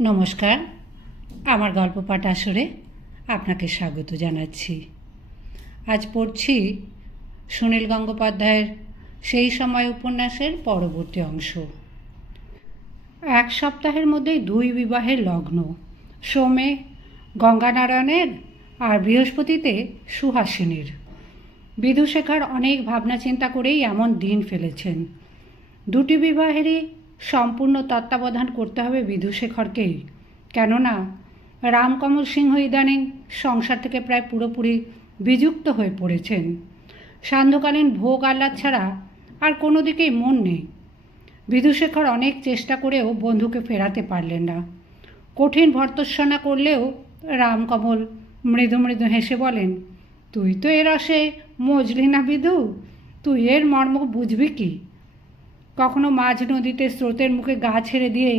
নমস্কার। আমার গল্প পাঠ আসরে আপনাকে স্বাগত জানাচ্ছি। আজ পড়ছি সুনীল গঙ্গোপাধ্যায়ের সেই সময় উপন্যাসের পরবর্তী অংশ। এক সপ্তাহের মধ্যেই দুই বিবাহের লগ্ন, সোমে গঙ্গানারায়ণের আর বৃহস্পতিতে সুহাসিনীর। বিধুশেখর অনেক ভাবনা চিন্তা করেই এমন দিন ফেলেছেন। দুটি বিবাহেরই সম্পূর্ণ তত্ত্বাবধান করতে হবে বিধুশেখরকেই কেননা, রামকমল সিংহ ইদানিং সংসার থেকে প্রায় পুরোপুরি বিযুক্ত হয়ে পড়েছেন। সান্ধ্যকালীন ভোগ আহ্লাদ ছাড়া আর কোনো দিকেই মন নেই। বিধুশেখর অনেক চেষ্টা করেও বন্ধুকে ফেরাতে পারলেন না। কঠিন ভর্তস্বনা করলেও রামকমল মৃদু মৃদু হেসে বলেন, তুই তো এর রসে মজলি না বিধু, তুই এর মর্ম বুঝবি কি? কখনো মাঝ নদীতে স্রোতের মুখে গা ছেড়ে দিয়ে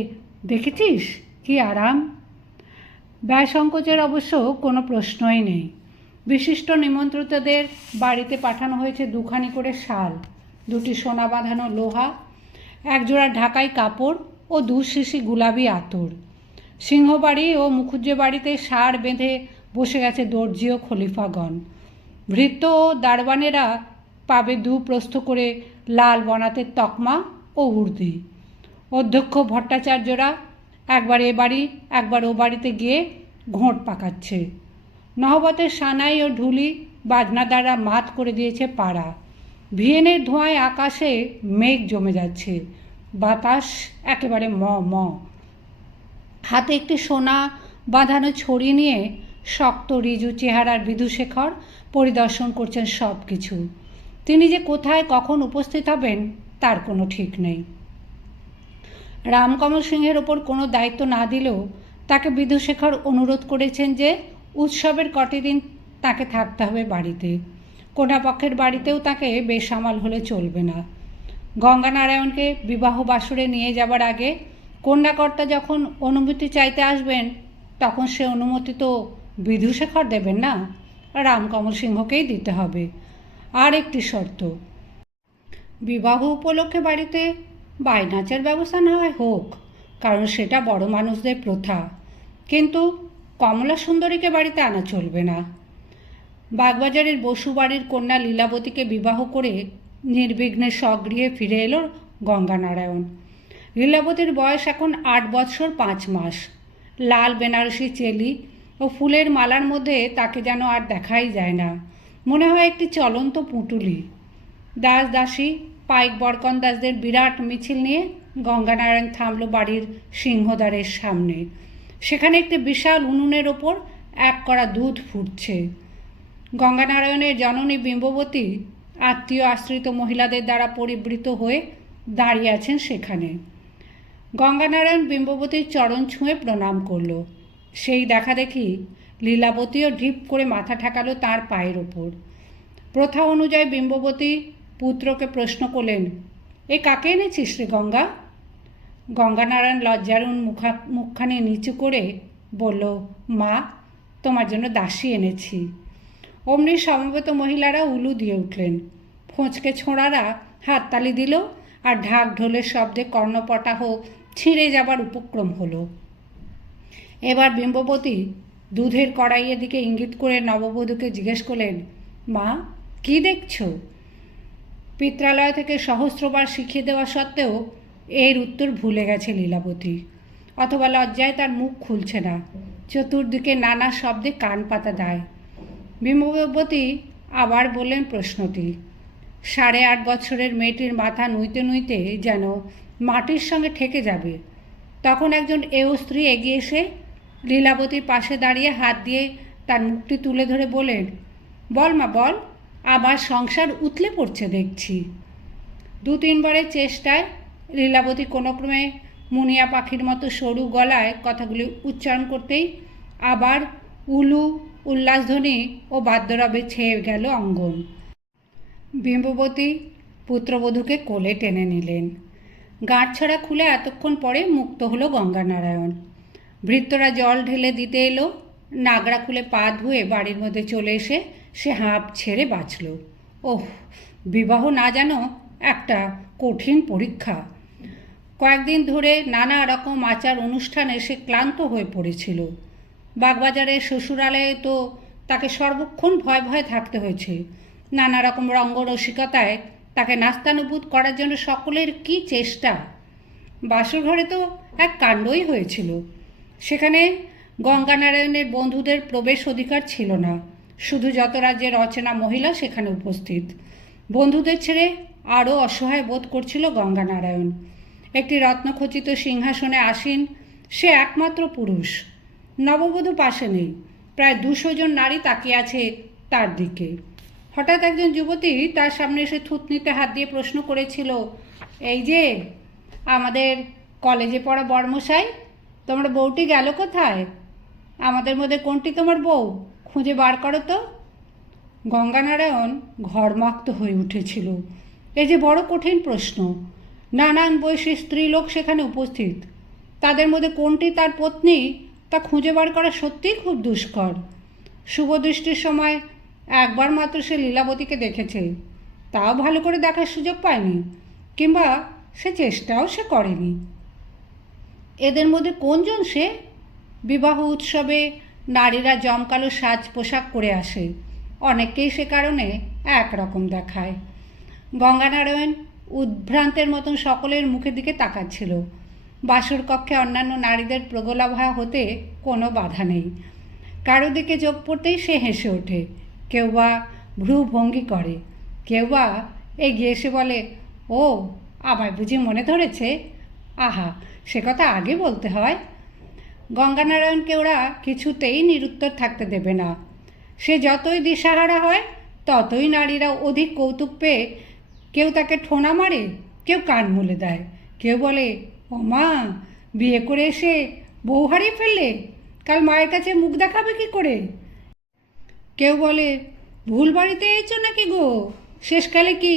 দেখেছিস? কি আরাম? ব্যয় সংকোচের অবশ্য কোনো প্রশ্নই নেই। বিশিষ্ট নিমন্ত্রিতদের বাড়িতে পাঠানো হয়েছে দুখানি করে শাল, দুটি সোনা বাঁধানো লোহা, একজোড়া ঢাকাই কাপড় ও দু শিশি গুলাবি আতর। সিংহবাড়ি ও মুখুজ্জে বাড়িতে সার বেঁধে বসে গেছে দর্জি ও খলিফাগণ। ভৃত্য ও দারবানেরা পাবে দু প্রস্থ করে লাল বনাতের তকমা ও উর্দি। অধ্যক্ষ ভট্টাচার্যরা একবার এ বাড়ি, একবার ও বাড়িতে গিয়ে ঘোঁট পাকাচ্ছে। নহবতের সানাই ও ঢুলি বাজনা দ্বারা মাত করে দিয়েছে পাড়া। ভিয়েনের ধোঁয়ায় আকাশে মেঘ জমে যাচ্ছে। বাতাস একেবারে ম ম। হাতে একটি সোনা বাঁধানো ছড়ি নিয়ে শক্ত, রিজু চেহারার বিধুশেখর পরিদর্শন করছেন সব কিছু তিনি যে কোথায় কখন উপস্থিত হবেন, তার কোনো ঠিক নেই। রামকমল সিংহের ওপর কোনো দায়িত্ব না দিলেও তাকে বিধুশেখর অনুরোধ করেছেন যে উৎসবের কটি দিন তাকে থাকতে হবে বাড়িতে। কোনাপক্ষের বাড়িতেও তাকে বেসামাল হলে চলবে না। গঙ্গানারায়ণকে বিবাহ বাসরে নিয়ে যাবার আগে কন্যাকর্তা যখন অনুমতি চাইতে আসবেন, তখন সে অনুমতি তো বিধুশেখর দেবেন না, রামকমল সিংহকেই দিতে হবে। আর একটি শর্ত। বিবাহ উপলক্ষে বাড়িতে বাইনাচের ব্যবস্থা না হয় হোক, কারণ সেটা বড় মানুষদের প্রথা। কিন্তু কমলা সুন্দরীকে বাড়িতে আনা চলবে না। বাগবাজারের বসু বাড়ির কন্যা লীলাবতীকে বিবাহ করে নির্বিঘ্নে স্বগৃহে ফিরে এলো গঙ্গানারায়ণ। লীলাবতীর বয়স এখন আট বৎসর পাঁচ মাস। লাল বেনারসি চেলি ও ফুলের মালার মধ্যে তাকে যেন আর দেখাই যায় না। মনে হয় একটি চলন্ত পুঁটুলি। দাস দাসী, পাইক বরকন দাসদের বিরাট মিছিল নিয়ে গঙ্গানারায়ণ থামল বাড়ির সিংহদ্বারের সামনে। সেখানে একটি বিশাল উনুনের ওপর এক করা দুধ ফুটছে। গঙ্গানারায়ণের জননী বিম্ববতী আত্মীয় আশ্রিত মহিলাদের দ্বারা পরিবৃত হয়ে দাঁড়িয়ে আছেন সেখানে। গঙ্গানারায়ণ বিম্ববতীর চরণ ছুঁয়ে প্রণাম করল। সেই দেখা দেখি লীলাবতীও ঢিপ করে মাথা ঠেকালো তার পায়ের ওপর। প্রথা অনুযায়ী বিম্ববতী পুত্রকে প্রশ্ন করলেন, এ কাকে এনেছিস রে গঙ্গা? গঙ্গানারায়ণ লজ্জারুণ মুখা মুখখানি নিচু করে বলল, মা, তোমার জন্য দাসী এনেছি। অমনি সমবেত মহিলারা উলু দিয়ে উঠলেন। ফোঁচকে ছোঁড়ারা হাততালি দিল আর ঢাক ঢোলের শব্দে কর্ণপটাহ ছিঁড়ে যাবার উপক্রম হলো। এবার বিম্ববতী দুধের কড়াইয়ের দিকে ইঙ্গিত করে নববধূকে জিজ্ঞেস করলেন, মা, কি দেখছ? পিত্রালয় থেকে সহস্রবার শিখিয়ে দেওয়া সত্ত্বেও এর উত্তর ভুলে গেছে লীলাবতী। অথবা লজ্জায় তার মুখ খুলছে না, চতুর্দিকে নানা শব্দে কান পাতা দেয়। বিম্ববতী আবার বললেন প্রশ্নটি, সাড়ে আট বছরের মেয়েটির মাথা নুইতে নুইতে যেন মাটির সঙ্গে ঠেকে যাবে। তখন একজন এও স্ত্রী এগিয়ে এসে লীলাবতীর পাশে দাঁড়িয়ে হাত দিয়ে তার মুখটি তুলে ধরে বলেন বল মা, বল, আবার সংসার উতলে পড়ছে দেখছি। দু তিনবারের চেষ্টায় লীলাবতী কোনো ক্রমে মুনিয়া পাখির মতো সরু গলায় কথাগুলি উচ্চারণ করতেই আবার উলু, উল্লাসধ্বনি ও বাদ্যরবে ছেয়ে গেল অঙ্গন। বিম্ববতী পুত্রবধূকে কোলে টেনে নিলেন। গাঁটছড়া খুলে এতক্ষণ পরে মুক্ত হলো গঙ্গানারায়ণ। ভৃত্যরা জল ঢেলে দিতে এলো। নাগড়া খুলে পা ধুয়ে বাড়ির মধ্যে চলে এসে সে হাঁপ ছেড়ে বাঁচল। ওহ, বিবাহ না জানো একটা কঠিন পরীক্ষা। কয়েকদিন ধরে নানা রকম আচার অনুষ্ঠানে সে ক্লান্ত হয়ে পড়েছিল। বাগবাজারের শ্বশুরালয়ে তো তাকে সর্বক্ষণ ভয় ভয়ে থাকতে হয়েছে। নানা রকম রঙ্গরসিকতায় তাকে নাস্তানুভূত করার জন্য সকলের কি চেষ্টা? বাসর ঘরে তো এক কাণ্ডই হয়েছিল। সেখানে গঙ্গানারায়ণের বন্ধুদের প্রবেশ অধিকার ছিল না। শুধু যত রাজ্যের অচেনা মহিলা সেখানে উপস্থিত। বন্ধুদের ছেড়ে আরও অসহায় বোধ করছিল গঙ্গানারায়ণ। একটি রত্নখচিত সিংহাসনে আসীন, সে একমাত্র পুরুষ। নববধূ পাশে নেই। প্রায় দুশো জন নারী তাকিয়ে আছে তার দিকে। হঠাৎ একজন যুবতী তার সামনে এসে থুতনিতে হাত দিয়ে প্রশ্ন করেছিল, এই যে, আমাদের কলেজে পড়া বর্মশাই তোমার বউটি গেল কোথায়? আমাদের মধ্যে কোনটি তোমার বউ? খুঁজে বার করো তো। গঙ্গানারায়ণ ঘরমাক্ত হয়ে উঠেছিল। এই যে বড় কঠিন প্রশ্ন। নানান বয়সী স্ত্রীলোক সেখানে উপস্থিত। তাদের মধ্যে কোনটি তার পত্নী তা খুঁজে বার করা সত্যিই খুব দুষ্কর। শুভদৃষ্টির সময় একবার মাত্র সে লীলাবতীকে দেখেছে। তাও ভালো করে দেখার সুযোগ পায়নি, কিংবা সে চেষ্টাও সে করেনি। এদের মধ্যে কোনজন সে? বিবাহ উৎসবে নারীরা জমকালো সাজ পোশাক করে আসে। অনেককেই সে কারণে একরকম দেখায়। গঙ্গানারায়ণ উদ্ভ্রান্তের মতন সকলের মুখের দিকে তাকাচ্ছিল। বাসর কক্ষে অন্যান্য নারীদের প্রগলাভা হতে কোনো বাধা নেই। কারও দিকে চোখ পড়তেই সে হেসে ওঠে। কেউ বা ভ্রু ভঙ্গি করে। কেউ বা এগিয়ে এসে বলে, ও, আমায় বুঝি মনে ধরেছে? আহা সে কথা আগে বলতে হয়। গঙ্গানারায়ণকে ওরা কিছুতেই নিরুত্তর থাকতে দেবে না। সে যতই দিশাহারা হয়, ততই নারীরা অধিক কৌতুক পেয়ে কেউ তাকে ঠোনা মারে, কেউ কান মুলে দেয়। কেউ বলে, ও মা, বিয়ে করে এসে বউ হারিয়ে ফেললে? কাল মায়ের কাছে মুখ দেখাবে কি করে? কেউ বলে, ভুল বাড়িতে এসেছ নাকি গো? শেষকালে কি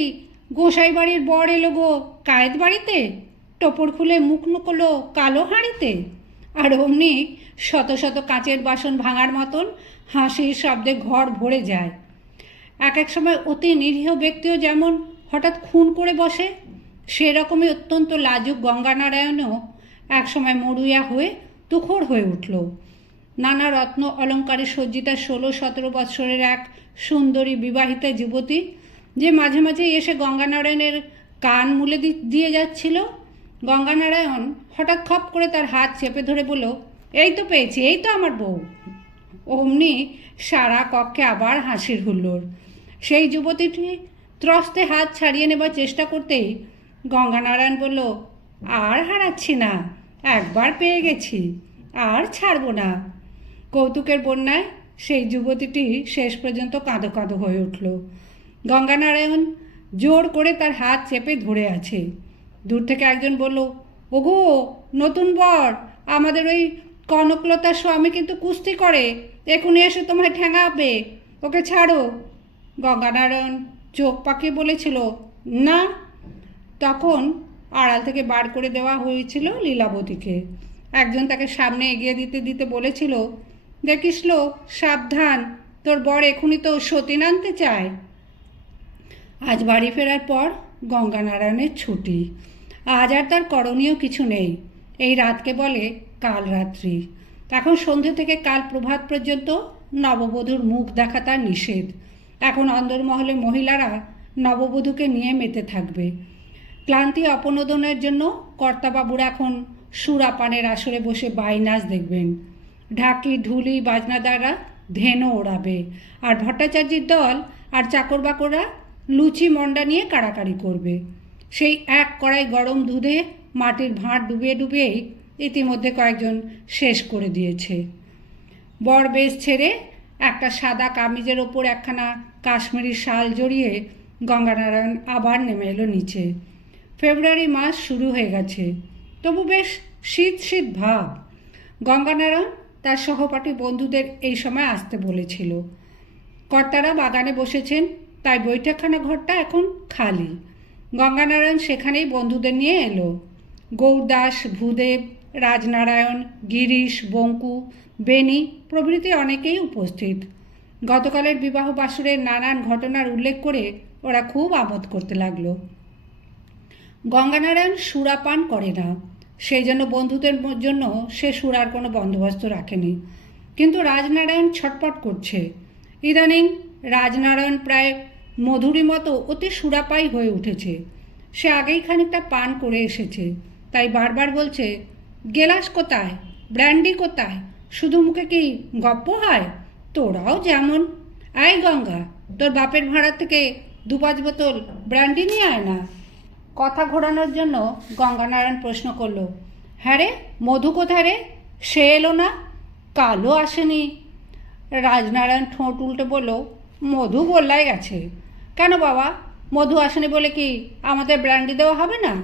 গোসাই বাড়ির বর এলো গো কায়েত বাড়িতে? টোপর খুলে মুখ নুকলো কালো হাঁড়িতে? আর অমনি শত শত কাঁচের বাসন ভাঙার মতন হাসির শব্দে ঘর ভরে যায়। এক এক সময় অতি নিরীহ ব্যক্তিও যেমন হঠাৎ খুন করে বসে, সেরকমই অত্যন্ত লাজুক গঙ্গানারায়ণও একসময় মরুইয়া হয়ে তুখর হয়ে উঠল। নানা রত্ন অলঙ্কারে সজ্জিতা ষোলো সতেরো বৎসরের এক সুন্দরী বিবাহিতা যুবতী যে মাঝে মাঝে এসে গঙ্গানারায়ণের কান মুলে দিয়ে যাচ্ছিল। গঙ্গানারায়ণ হঠাৎ খপ করে তার হাত চেপে ধরে বলল, এই তো পেয়েছি, এই তো আমার বউ। অমনি সারা কক্ষে আবার হাসির হুল্লোড়। সেই যুবতীটি ত্রস্তে হাত ছাড়িয়ে নেবার চেষ্টা করতেই গঙ্গানারায়ণ বলল, আর হারাচ্ছি না, একবার পেয়ে গেছি, আর ছাড়বো না। কৌতুকের বন্যায় সেই যুবতীটি শেষ পর্যন্ত কাঁদো কাঁদো হয়ে উঠল। গঙ্গানারায়ণ জোর করে তার হাত চেপে ধরে আছে। দূর থেকে একজন বলল, ওগো, নতুন বর, আমাদের ওই কনকলতার স্বামী কিন্তু কুস্তি করে। এখনই এসে তোমায় ঠ্যাঙাবে ওকে ছাড়ো। গঙ্গানারায়ণ চোখ পাকিয়ে বলেছিল, না। তখন আড়াল থেকে বার করে দেওয়া হয়েছিল লীলাবতীকে। একজন তাকে সামনে এগিয়ে দিতে দিতে বলেছিল, দেখিস লো, সাবধান, তোর বর এখনই তো সতীন আনতে চায়। আজ বাড়ি ফেরার পর গঙ্গানারায়ণের ছুটি। আজ আর তার করণীয় কিছু নেই। এই রাতকে বলে কাল রাত্রি। এখন সন্ধে থেকে কাল প্রভাত পর্যন্ত নববধূর মুখ দেখা তার নিষেধ। এখন অন্দরমহলে মহিলারা নববধূকে নিয়ে মেতে থাকবে। ক্লান্তি অপনোদনের জন্য কর্তাবাবুরা এখন সুরাপানের আসরে বসে বাইনাচ দেখবেন। ঢাকি, ঢুলি, বাজনাদাররা ধেনো ওড়াবে। আর ভট্টাচার্যের দল আর চাকর বাকররা লুচি মন্ডা নিয়ে কাড়াকাড়ি করবে। সেই এক কড়াই গরম দুধে মাটির ভাঁড় ডুবিয়ে ডুবিয়েই ইতিমধ্যে কয়েকজন শেষ করে দিয়েছে। বর বেশ ছেড়ে একটা সাদা কামিজের ওপর একখানা কাশ্মীরি শাল জড়িয়ে গঙ্গানারায়ণ আবার নেমে এলো নিচে। ফেব্রুয়ারি মাস শুরু হয়ে গেছে। তবু বেশ শীত শীত ভাব। গঙ্গানারায়ণ তার সহপাঠী বন্ধুদের এই সময় আসতে বলেছিল। কর্তারা বাগানে বসেছেন, তাই বৈঠকখানা ঘরটা এখন খালি। গঙ্গানারায়ণ সেখানেই বন্ধুদের নিয়ে এলো। গৌরদাস, ভূদেব, রাজনারায়ণ, গিরিশ, বঙ্কু বেনি প্রভৃতি অনেকেই উপস্থিত। গতকালের বিবাহ বাসুরের নানান ঘটনার উল্লেখ করে ওরা খুব আমোদ করতে লাগল। গঙ্গানারায়ণ সুরা পান করে না। সেই জন্য বন্ধুদের জন্য সে সুরার কোনো বন্দোবস্ত রাখেনি। কিন্তু রাজনারায়ণ ছটপট করছে। ইদানিং রাজনারায়ণ প্রায় মধুরী মতো অতি সুরাপাই হয়ে উঠেছে। সে আগেই খানিকটা পান করে এসেছে। তাই বারবার বলছে, গেলাস কোথায়? ব্র্যান্ডি কোথায়? শুধু মুখে কি গপ্প হয়? তোরাও যেমন। আয় গঙ্গা, তোর বাপের ভাড়া থেকে দু পাঁচ বোতল ব্র্যান্ডি নিয়ে আয় না। কথা ঘোরানোর জন্য গঙ্গানারায়ণ প্রশ্ন করল হ্যাঁ রে, মধু কোথায় রে? সে এলো না? কালো আসেনি। রাজনারায়ণ ঠোঁট উল্টে বলল, মধু গোল্লায় গেছে। কেন বাবা? মধু আসেনি বলে কি আমাদের ব্র্যান্ডি দেওয়া হবে না?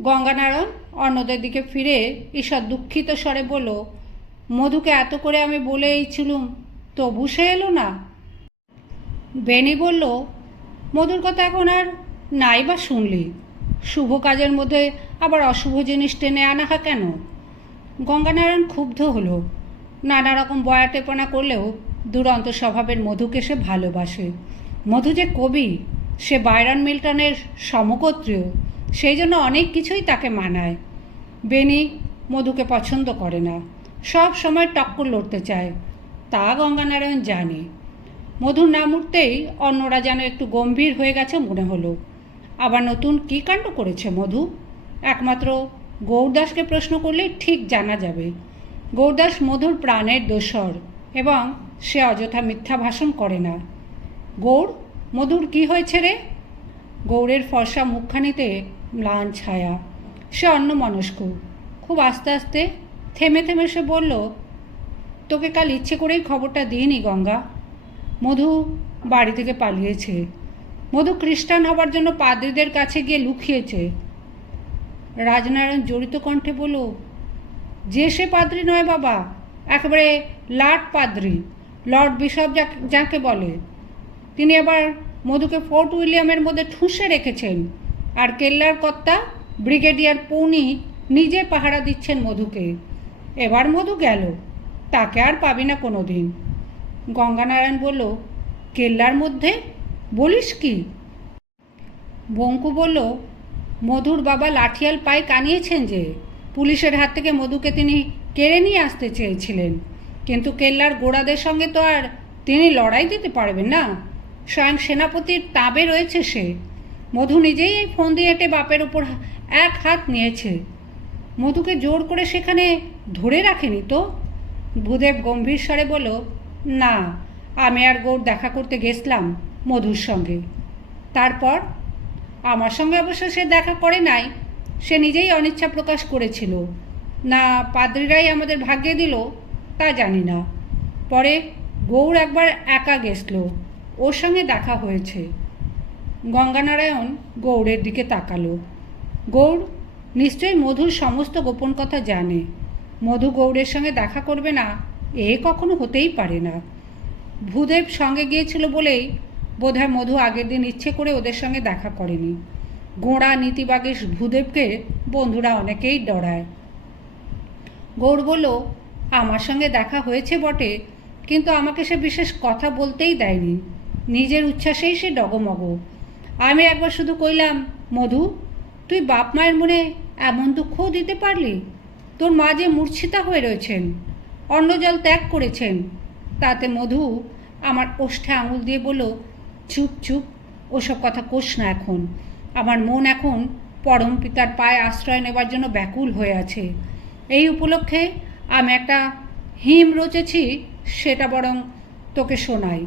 গঙ্গানারায়ণ অন্যদের দিকে ফিরে ঈশ্বর দুঃখিত স্বরে বলল, মধুকে এত করে আমি বলেইছিলুম তবু সে এলো না। বেনি বলল, মধুর কথা এখন আর নাই বা শুনলি। শুভ কাজের মধ্যে আবার অশুভ জিনিস টেনে আনা হয় কেন? গঙ্গানারায়ণ ক্ষুব্ধ হলো। নানা রকম বয়াটেপনা করলেও দুরন্ত স্বভাবের মধুকে সে ভালোবাসে। মধু যে কবি, সে বাইরন মিল্টনের সমগোত্রীয়, সেই জন্য অনেক কিছুই তাকে মানায়। বেনি মধুকে পছন্দ করে না, সব সময় টক্কর লড়তে চায়, তা গঙ্গানারায়ণ জানে। মধুর নাম উঠতেই অন্যরা যেন একটু গম্ভীর হয়ে গেছে মনে হলো। আবার নতুন কী কাণ্ড করেছে মধু? একমাত্র গৌরদাসকে প্রশ্ন করলেই ঠিক জানা যাবে। গৌরদাস মধুর প্রাণের দোসর এবং সে অযথা মিথ্যা ভাষণ করে না। গৌর মধুর কি হয়েছে রে? গৌরের ফর্সা মুখখানিতে ম্লান ছায়া। সে অন্যমনস্ক। খুব আস্তে আস্তে থেমে থেমে সে বলল, তোকে কাল ইচ্ছে করেই খবরটা দিইনি, গঙ্গা। মধু বাড়ি থেকে পালিয়েছে। মধু খ্রিস্টান হবার জন্য পাদ্রীদের কাছে গিয়ে লুকিয়েছে। রাজনারায়ণ জড়িত কণ্ঠে বলল, যে সে পাদ্রী নয় বাবা, একেবারে লাট পাদ্রী। লর্ড বিশপ যাকে যাকে বলে। তিনি আবার মধুকে ফোর্ট উইলিয়ামের মধ্যে ঠুসে রেখেছেন। আর কেল্লার কর্তা, ব্রিগেডিয়ার পৌনি নিজে পাহারা দিচ্ছেন মধুকে। এবার মধু গেল। তাকে আর পাবি না কোনো দিন গঙ্গানারায়ণ বলল, কেল্লার মধ্যে? বলিস কি? বঙ্কু বলল, মধুর বাবা লাঠিয়াল পায়ে কানিয়েছেন যে, পুলিশের হাত থেকে মধুকে তিনি কেড়ে নিয়ে আসতে চেয়েছিলেন। কিন্তু কেল্লার গোড়াদের সঙ্গে তো আর তিনি লড়াই দিতে পারবেন না। স্বয়ং সেনাপতির তাবে রয়েছে সে। মধু নিজেই এই ফোন দিয়ে এঁটে বাপের ওপর এক হাত নিয়েছে। মধুকে জোর করে সেখানে ধরে রাখেনি তো? ভূদেব গম্ভীর স্বরে বলল, না, আমি আর গৌর দেখা করতে গেছিলাম মধুর সঙ্গে। তারপর? আমার সঙ্গে অবশ্য সে দেখা করে নাই। সে নিজেই অনিচ্ছা প্রকাশ করেছিল। না, পাদ্রীরাই আমাদের ভাগ্যে দিল, তা জানি না। পরে গৌর একবার একা গেছল। ওর সঙ্গে দেখা হয়েছে। গঙ্গানারায়ণ গৌড়ের দিকে তাকালো। গৌড় নিশ্চয়ই মধুর সমস্ত গোপন কথা জানে। মধু গৌড়ের সঙ্গে দেখা করবে না, এ কখনো হতেই পারে না। ভূদেব সঙ্গে গিয়েছিল বলেই বোধহয় মধু আগের দিন ইচ্ছে করে ওদের সঙ্গে দেখা করেনি। গোঁড়া, নীতিবাগীশ, ভূদেবকে বন্ধুরা অনেকেই ডরায়। গৌর বলল, আমার সঙ্গে দেখা হয়েছে বটে, কিন্তু আমাকে সে বিশেষ কথা বলতেই দেয়নি। নিজের উচ্ছ্বাসেই সে ডগমগ। আমি একবার শুধু কইলাম, মধু, তুই বাপ মায়ের মনে এমন দুঃখও দিতে পারলি? তোর মা যে মূর্ছিতা হয়ে রয়েছেন অন্ন জল ত্যাগ করেছেন, তাতে মধু আমার ওষ্ঠে আঙুল দিয়ে বলল, চুপ চুপ, ওসব কথা কোষ না এখন। আমার মন এখন পরম পিতার পায়ে আশ্রয় নেবার জন্য ব্যাকুল হয়ে আছে। এই উপলক্ষে আমি একটা হিম রচেছি, সেটা বরং তোকে শোনাই।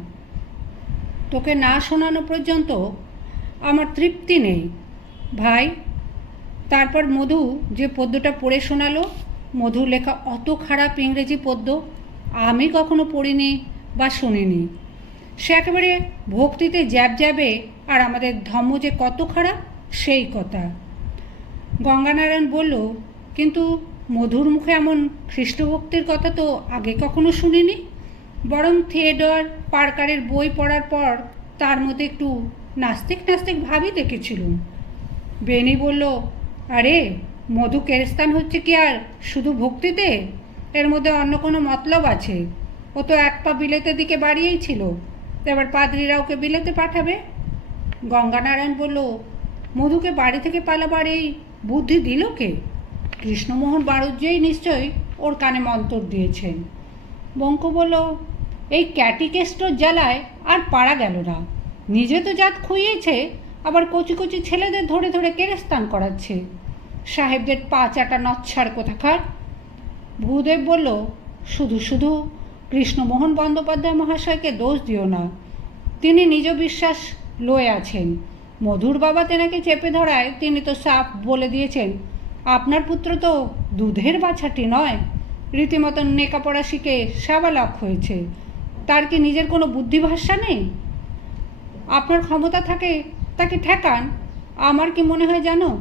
তোকে না শোনানো পর্যন্ত আমার তৃপ্তি নেই। ভাই, তারপর মধু যে পদ্যটা পড়ে শোনালো, মধুর লেখা অত খারাপ ইংরেজি পদ্য আমি কখনো পড়িনি বা শুনিনি। সে একেবারে ভক্তিতে জ্যাব জ্যাবে আর আমাদের ধর্ম যে কত খারাপ, সেই কথা। গঙ্গানারায়ণ বলল, কিন্তু মধুর মুখে এমন খ্রিস্টভক্তির কথা তো আগে কখনো শুনিনি? বরং থিয়েডর পার্কারের বই পড়ার পর তার মধ্যে একটু নাস্তিক নাস্তিক ভাবই দেখেছিলুম। বেনি বলল, আরে, মধু কেরস্তান হচ্ছে কি আর শুধু ভক্তিতে? এর মধ্যে অন্য কোনো মতলব আছে? ও তো এক পা বিলেতের দিকে বাড়িয়েই ছিল। এবার পাদ্রীরা ওকে বিলেতে পাঠাবে? গঙ্গানারায়ণ বলল, মধুকে বাড়ি থেকে পালাবার এই বুদ্ধি দিল কে? কৃষ্ণমোহন বাড়ুজ্যেই নিশ্চয়ই ওর কানে মন্তর দিয়েছেন। বঙ্ক বলল এই ক্যাটিকেস্টোর জ্বালায় আর পারা গেল না। নিজে তো জাত খুইয়েছে, আবার কচি কচি ছেলেদের ধরে ধরে কেরেস্তান করাচ্ছে। সাহেবদের পা চাটা নচ্ছার কোথাকার? ভূদেব বলল, শুধু শুধু, কৃষ্ণমোহন বন্দ্যোপাধ্যায় মহাশয়কে দোষ দিও না। তিনি নিজ বিশ্বাস লয়ে আছেন। মধুর বাবা তেনাকে চেপে ধরায় তিনি তো সাফ বলে দিয়েছেন। আপনার পুত্র তো দুধের বাছাটি নয়। রীতিমতন নেকাপড়া শিখে সাবালক হয়েছে। তার কি নিজের কোনো বুদ্ধিভাষা নেই? আপনার ক্ষমতা থাকে তাকে ঠেকান। আমার কি মনে হয় জানো?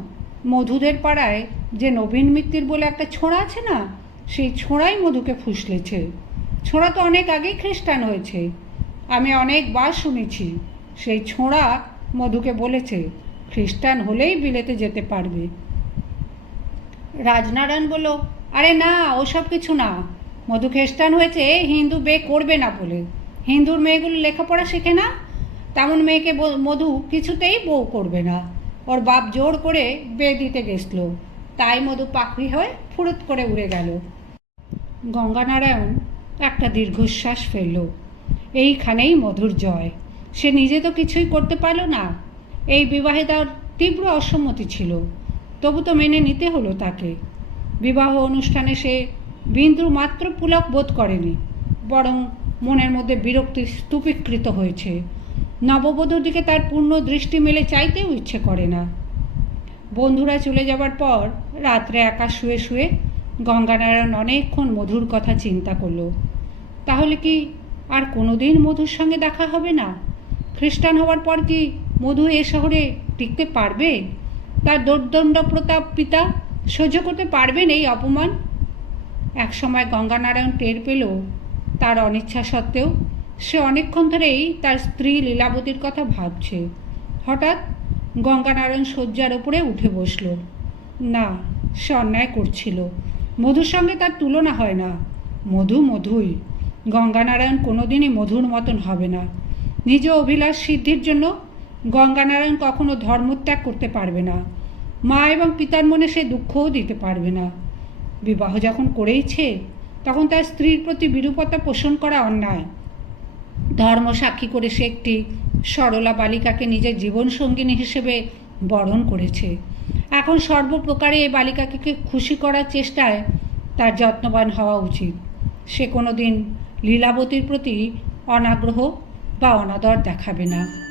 মধুদের পাড়ায় যে নবীন মিত্তির বলে একটা ছোঁড়া আছে না, সেই ছোঁড়াই মধুকে ফুসলেছে। ছোঁড়া তো অনেক আগেই খ্রিস্টান হয়েছে। আমি অনেকবার শুনেছি, সেই ছোঁড়া মধুকে বলেছে, খ্রিস্টান হলেই বিলেতে যেতে পারবে। রাজনারায়ণ বলল, আরে না, ওসব কিছু না। মধু খ্রিস্টান হয়েছে, হিন্দু বে করবে না বলে। হিন্দুর মেয়েগুলো লেখাপড়া শেখে না, তেমন মেয়েকে মধু কিছুতেই বউ করবে না। ওর বাপ জোর করে বে দিতে গেছল। তাই মধু পাখরি হয়ে ফুরুত করে উড়ে গেল। গঙ্গানারায়ণ একটা দীর্ঘশ্বাস ফেলল। এইখানেই মধুর জয়। সে নিজে তো কিছুই করতে পারল না। এই বিবাহে তার তীব্র অসম্মতি ছিল। তবু তো মেনে নিতে হলো তাকে। বিবাহ অনুষ্ঠানে সে বিন্দু মাত্র পুলক বোধ করেনি, বরং মনের মধ্যে বিরক্তি স্তূপীকৃত হয়েছে। নববধূর দিকে তার পূর্ণ দৃষ্টি মেলে চাইতেও ইচ্ছে করে না। বন্ধুরা চলে যাবার পর রাত্রে একা শুয়ে শুয়ে গঙ্গানারায়ণ অনেকক্ষণ মধুর কথা চিন্তা করল। তাহলে কি আর কোনোদিন মধুর সঙ্গে দেখা হবে না? খ্রিস্টান হওয়ার পর কি মধু এ শহরে টিকতে পারবে? তার দোর্দণ্ড প্রতাপ পিতা সহ্য করতে পারবেন এই অপমান? একসময় গঙ্গানারায়ণ টের পেল তার অনিচ্ছা সত্ত্বেও। সে অনেকক্ষণ ধরেই তার স্ত্রী লীলাবতীর কথা ভাবছে। হঠাৎ গঙ্গানারায়ণ শয্যার ওপরে উঠে বসল। না, সে অন্যায় করছিল। মধুর সঙ্গে তার তুলনা হয় না। মধু মধুই। গঙ্গানারায়ণ কোনোদিনই মধুর মতন হবে না। নিজ অভিলাষ সিদ্ধির জন্য গঙ্গানারায়ণ কখনো ধর্মত্যাগ করতে পারবে না। মা এবং পিতার মনে সে দুঃখও দিতে পারবে না। বিবাহ যখন করেইছে, তখন তার স্ত্রীর প্রতি বিরূপতা পোষণ করা অন্যায়। ধর্ম সাক্ষী করে সে একটি সরলা বালিকাকে নিজের জীবনসঙ্গিনী হিসেবে বরণ করেছে। এখন সর্বপ্রকারে এই বালিকাকে খুশি করার চেষ্টায় তার যত্নবান হওয়া উচিত। সে কোনো দিন লীলাবতীর প্রতি অনাগ্রহ বা অনাদর দেখাবে না।